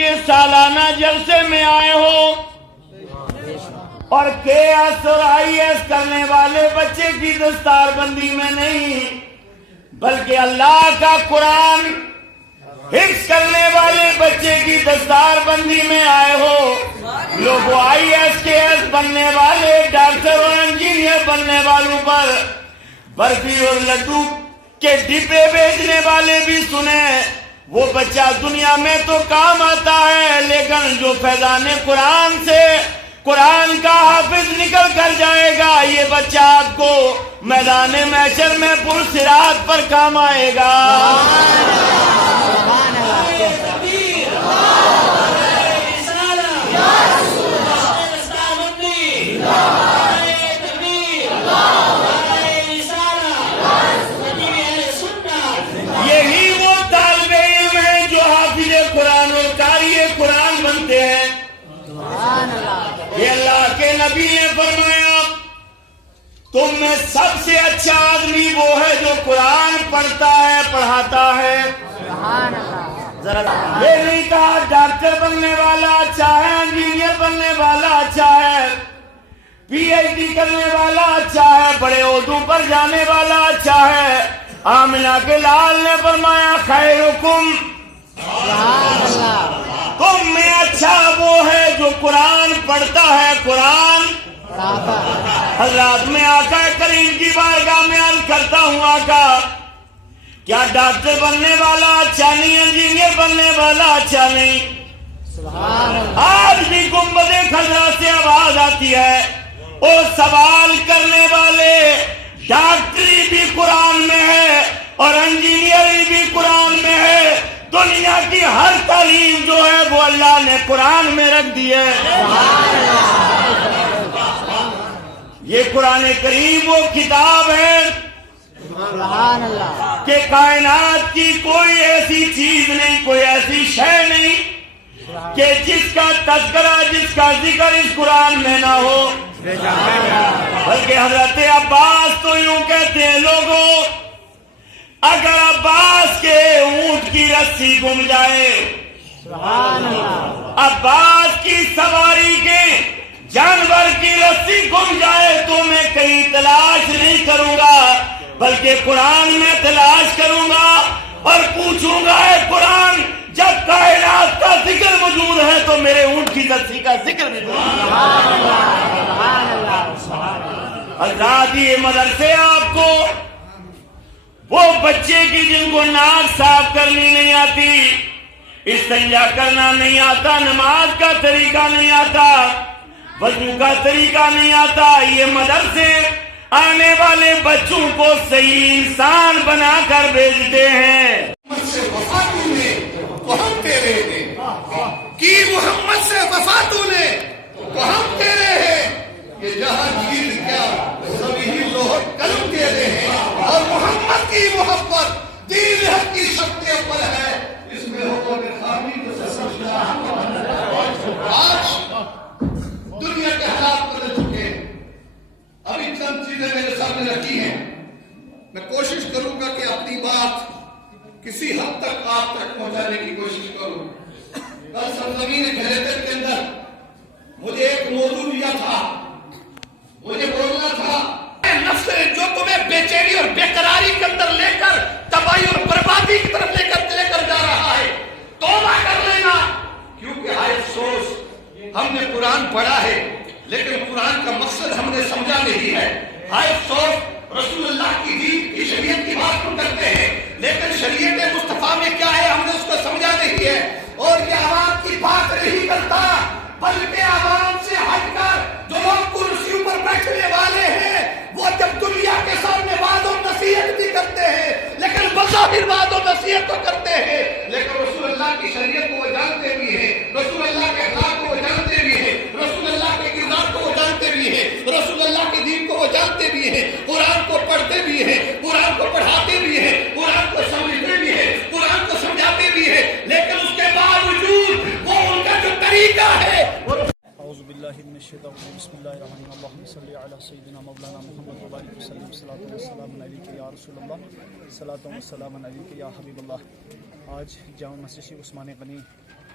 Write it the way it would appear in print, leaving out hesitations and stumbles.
کے سالانہ جلسے میں آئے ہو اور KS اور IS کرنے والے بچے کی دستار بندی میں نہیں بلکہ اللہ کا قرآن حفظ کرنے والے بچے کی دستار بندی میں آئے ہو. لوگوں IS KS بننے والے ڈاکٹر اور انجینئر بننے والوں پر برفی اور لڈو کے ڈبے بیچنے والے بھی سنیں. وہ بچہ دنیا میں تو کام آتا ہے لیکن جو فیضان قرآن سے قرآن کا حافظ نکل کر جائے گا یہ بچہ آپ کو میدان محشر میں پرصراط پر کام آئے گا. یہی وہ طالب علم ہیں جو حافظ قرآن اور قاری قرآن بنتے ہیں. یہ اللہ کے نبی نے فرمایا تم میں سب سے اچھا آدمی وہ ہے جو قرآن پڑھتا ہے پڑھاتا ہے. یہ نہیں کہا ڈاکٹر بننے والا اچھا ہے, انجینئر بننے والا اچھا ہے, PhD کرنے والا اچھا ہے, بڑے عہدوں پر جانے والا اچھا ہے. آمنہ کے لال نے فرمایا خیرکم تم میں اچھا وہ ہے جو قرآن پڑھتا ہے قرآن. حضرات میں آقا کریم کی بارگاہ میں عرض کرتا ہوں آقا کیا ڈاکٹر بننے والا اچھا نہیں, انجینئر بننے والا اچھا نہیں؟ آج بھی گنبد خضرا سے آواز آتی ہے اور سوال کرنے والے ڈاکٹری بھی قرآن میں ہے اور انجینئرنگ بھی قرآن میں ہے. دنیا کی ہر تعلیم جو ہے وہ اللہ نے قرآن میں رکھ دی ہے. یہ قرآن کریم وہ کتاب ہے کہ کائنات کی کوئی ایسی چیز نہیں, کوئی ایسی شے نہیں کہ جس کا تذکرہ جس کا ذکر اس قرآن میں نہ ہو. بلکہ حضرت عباس تو یوں کہتے ہیں لوگوں اگر عباس کے اونٹ کی رسی گم جائے, عباس کی سواری کے جانور کی رسی گم جائے تو میں کہیں تلاش نہیں کروں گا بلکہ قرآن میں تلاش کروں گا اور پوچھوں گا اے قرآن جب کائنات کا ذکر موجود ہے تو میرے اونٹ کی رسی کا ذکر بھی موجود ہے. حضرات یہ مدرسے آپ کو وہ بچے کی جن کو ناک صاف کرنی نہیں آتی, استنجا کرنا نہیں آتا, نماز کا طریقہ نہیں آتا, وضو کا طریقہ نہیں آتا, یہ مدرسے آنے والے بچوں کو صحیح انسان بنا کر بھیجتے ہیں. محمد سے وفا تو نے تو ہم تیرے ہیں کی محمد سے وفا تو نے تو ہم تیرے ہیں. یہ جہانگیر کیا سبھی لوہ قلم تیرے ہیں اور محمد کی محبت دین حق کی شکتیں پر ہے. اس میں ہو خامی تو سمجھنا آج دنیا کے حالات بدل چکے ہیں. ابھی چند چیزیں میرے سامنے رکھی ہیں, میں کوشش کروں گا کہ اپنی بات کسی حد تک آپ تک پہنچانے کی کوشش کروں. کل سرزمین گھریتر کے اندر مجھے ایک موضوع دیا تھا, مجھے بولنا تھا نفس جو تمہیں بے چینی اور بے قراری کے اندر لے کر تباہی اور بربادی کی طرف لے کر جا رہا ہے, توبہ کر لینا. کیونکہ ہائے افسوس ہم نے قرآن پڑھا ہے لیکن قرآن کا مقصد ہم نے سمجھا نہیں ہے. ہائے افسوس رسول اللہ کی دین کی شریعت کی بات تو کرتے ہیں لیکن شریعت مصطفیٰ میں کیا ہے ہم نے اس کو سمجھا نہیں ہے. اور یہ عوام کی بات نہیں کرتا بلکہ عوام سے ہٹ کر جو لوگ کرسیوں پر بیٹھنے والے ہیں وہ جب دنیا کے سامنے وعد و نصیحت بھی کرتے ہیں لیکن بظاہر وعد و نصیحت تو کرتے ہیں لیکن رسول اللہ کی شریعت کو وہ جانتے بھی ہیں, رسول اللہ کے اخلاق کو وہ جانتے بھی ہیں, رسول اللہ کے کردار کو وہ جانتے بھی ہیں, رسول اللہ کے دین کو وہ جانتے بھی ہیں, قرآن کو پڑھتے بھی ہیں, قرآن کو پڑھاتے بھی ہیں, قرآن کو سمجھتے بھی ہیں, قرآن کو سمجھاتے بھی ہیں, لیکن اس کے باوجود وہ ان کا جو طریقہ ہے. اعوذ باللہ من الشیطان الرجیم بسم اللہ الرحمن الرحیم اللہم صلی علی سیدنا مولانا محمد وبارک وسلم صلاۃ والسلام علیک یا رسول اللہ صلاۃ والسلام علیک یا حبیب اللہ. آج جامع مسجد عثمان غنی